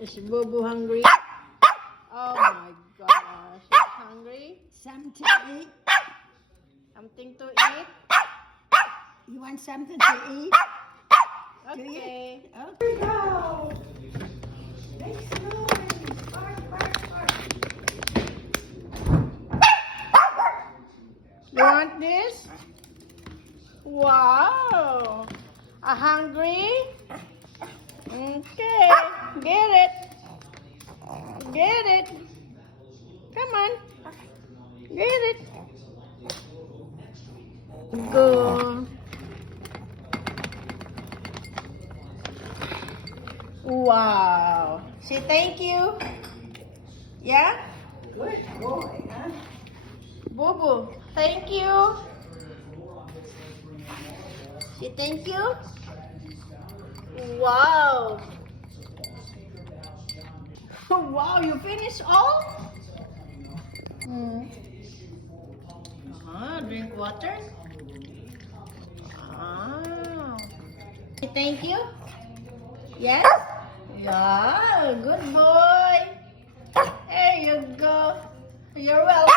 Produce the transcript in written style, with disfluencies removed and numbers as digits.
Is Boo hungry? Oh my gosh. He's hungry? Something to eat? Something to eat? You want something to eat? Okay. Okay. Go. Make noise. Bark, bark, bark. You want this? Wow. Hungry? Okay. Get it. Get it. Come on. Get it. Go. Wow. Say thank you. Yeah? Good boy, huh? Boo Boo, thank you. Say thank you. Wow. Wow, you finished all? Drink water. Say thank you. Yes? Yeah, good boy. There you go. You're welcome.